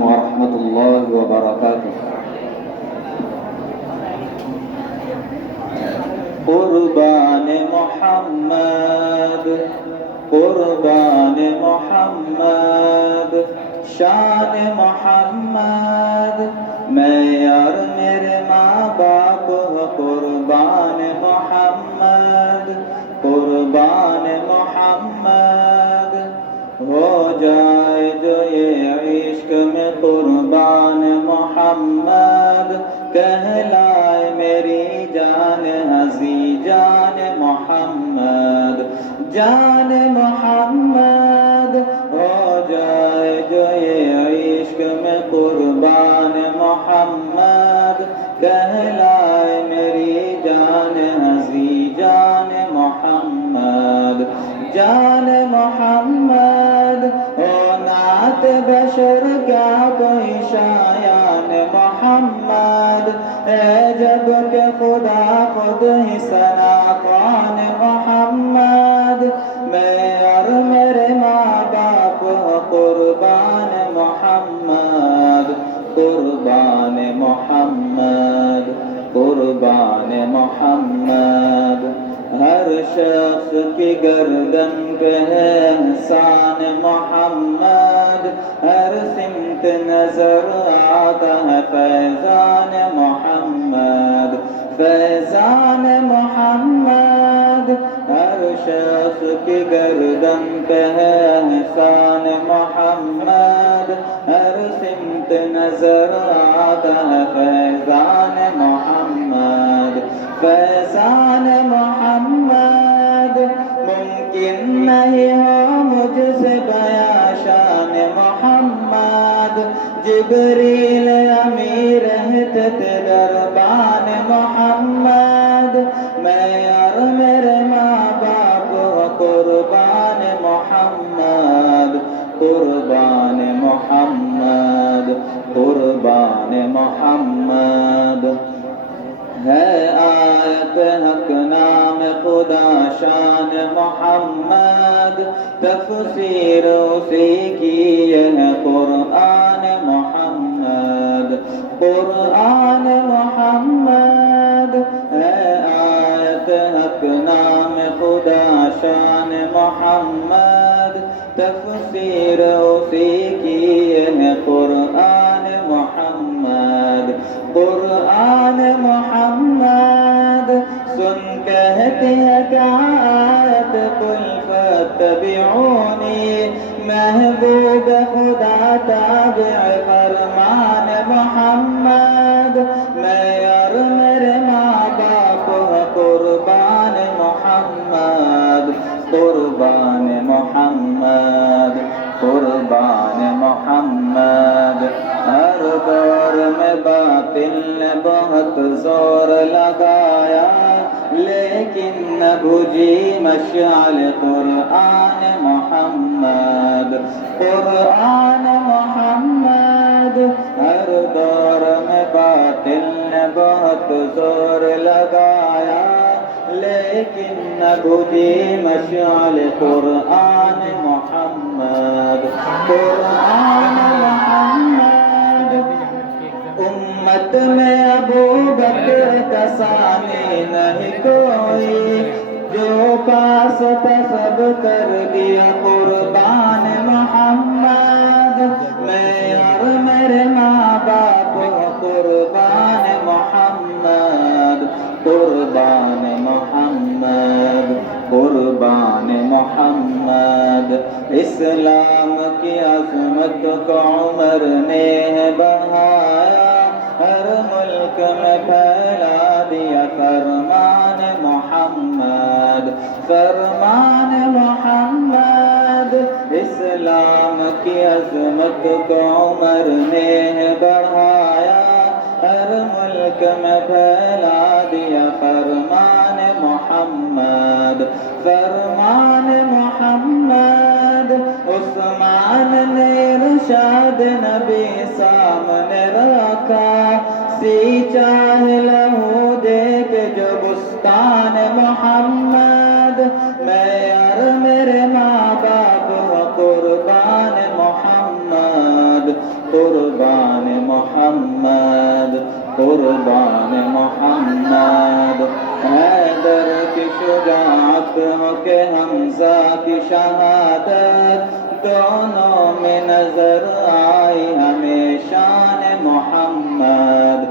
ورحمة الله وبركاته. قربان محمد قربان محمد شان محمد میں اور میرے ماں باپ قربان محمد قربان محمد ہو جائے جو یہ عشق میں قربان محمد کہلائے میری جان ہنسی جان محمد جان محمد ہو جائے جو یہ عشق میں قربان محمد کہلائے میری جان ہنسی جان محمد جان محمد او نعت بشر کیا کوئی شایان محمد ہے جب کہ خدا خود ہی ثنا خوان محمد میں اور میرے ماں باپ قربان محمد قربان محمد قربان محمد ہر شخص کی گردن پہ ہے احسان محمد ہر سمت نظر آتا ہے فیضان محمد فیضان محمد ہر شخص کی گردن پہ ہے احسان محمد ہر سمت نظر آتا ہے فیضان محمد فیضان محمد ممکن نہیں ہو مجھ سے بیاں شان محمد جبریل امیر رہتے تھے دربان محمد میں اور میرے ماں باپ قربان محمد قربان محمد قربان محمد ہے آیت حق نام خدا شان محمد تفسیر اسی کی ہے قرآن محمد قرآن محمد ہے آیت حق نام خدا شان محمد تفسیر اسی کی ہے قرآن محمد قرآن محمد سن کہتی ہے کہ آیت قل فاتبعونی محبوب خدا تابع فرمان محمد میں اور میرے ماں باپ قربان محمد قربان محمد قربان محمد ہر دور میں باطل نے بہت زور لگایا لیکن نہ بجھی مشعل قرآن محمد قرآن محمد ہر دور میں باطل نے بہت زور لگایا لیکن نہ بجھی مشعل قرآن محمد قرآن محمد امت میں ابو بکر کا ثانی نہیں کوئی جو پاس تھا سب کر دیا قربان محمد میں اور میرے ماں باپ قربان محمد قربان محمد قربان محمد اسلام کی عظمت کو عمر نے بڑھایا ہر ملک میں پھیلا دیا فرمان محمد فرمان محمد اسلام کی عظمت کو عمر نے بڑھایا ہر ملک میں پھیلا دیا فرمان محمد فرمان محمد عثمان نے ارشاد نبی سامنے رکھا سی چاہے لہو دیکھ جو بستان محمد میں اور میرے ماں باپ قربان محمد قربان محمد قربان محمد حیدر کی شجاعت ہو کہ حمزہ کی شہادت دونوں میں نظر آئی ہمیں شان محمد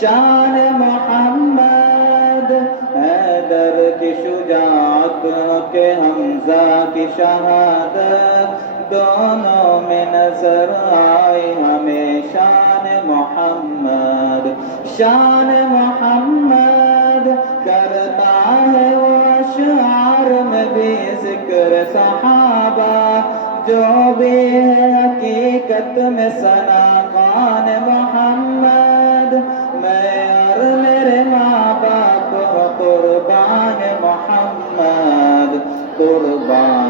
شان محمد حیدر کی شجاعت ہو کہ حمزہ کی شہادت دونوں میں نظر آئی ہمیں شان محمد شان محمد کرتا ہے وہ اشعار میں بھی ذکر صحابہ جو بھی ہے حقیقت میں ثنا خوان محمد میں اور میرے ماں باپ قربان محمد قربان